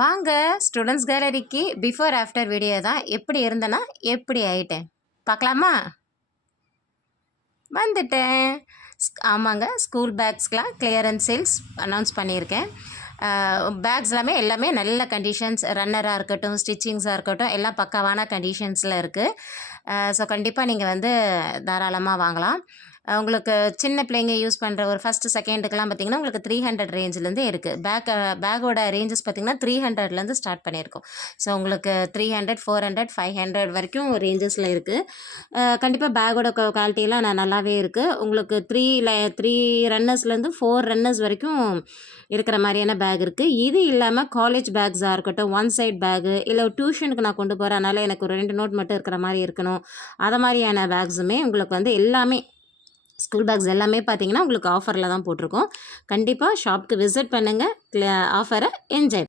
வாங்க students கேலரிக்கு before after video தான். எப்படி இருந்தேன்னா எப்படி ஆயிட்டேன் பார்க்கலாமா? வந்துட்டேன். ஆமாங்க, ஸ்கூல் பேக்ஸ்க்கெலாம் கிளியரன்ஸ் சேல்ஸ் அனௌன்ஸ் பண்ணியிருக்கேன். பேக்ஸ் எல்லாமே நல்ல கண்டிஷன்ஸ், ரன்னராக இருக்கட்டும், ஸ்டிச்சிங்ஸாக இருக்கட்டும், எல்லாம் பக்காவான கண்டிஷன்ஸில் இருக்குது. ஸோ கண்டிப்பாக நீங்கள் வந்து தாராளமாக வாங்கலாம். உங்களுக்கு சின்ன பிள்ளைங்க யூஸ் பண்ணுற ஒரு ஃபஸ்ட்டு செகண்டுக்கெலாம் பார்த்திங்கன்னா உங்களுக்கு 300 ரேஞ்சிலேருந்து இருக்குது. பேக்கோட ரேஞ்சஸ் பார்த்திங்கன்னா 300லேருந்து ஸ்டார்ட் பண்ணியிருக்கோம். ஸோ உங்களுக்கு 300, 400, 500 வரைக்கும் ரேஞ்சஸில் இருக்குது. கண்டிப்பாக பேக்கோட குவாலிட்டியெல்லாம் நல்லாவே இருக்குது. உங்களுக்கு 3 ரன்னர்ஸ்லேருந்து 4 ரன்னர்ஸ் வரைக்கும் இருக்கிற மாதிரியான பேக் இருக்குது. இது இல்லாமல் காலேஜ் பேக்ஸாக இருக்கட்டும், ஒன் சைட் பேக்கு, இல்லை டியூஷனுக்கு நான் கொண்டு போகிறேன், அதனால் எனக்கு ஒரு 2 நோட் மட்டும் இருக்கிற மாதிரி இருக்கணும், அதை மாதிரியான பேக்ஸுமே உங்களுக்கு வந்து எல்லாமே ஸ்கூல் பேக்ஸ் எல்லாமே பார்த்தீங்கன்னா உங்களுக்கு ஆஃபரில் தான் போட்டிருக்கோம். கண்டிப்பாக ஷாப்புக்கு விசிட் பண்ணுங்கள், ஆஃபரை என்ஜாய்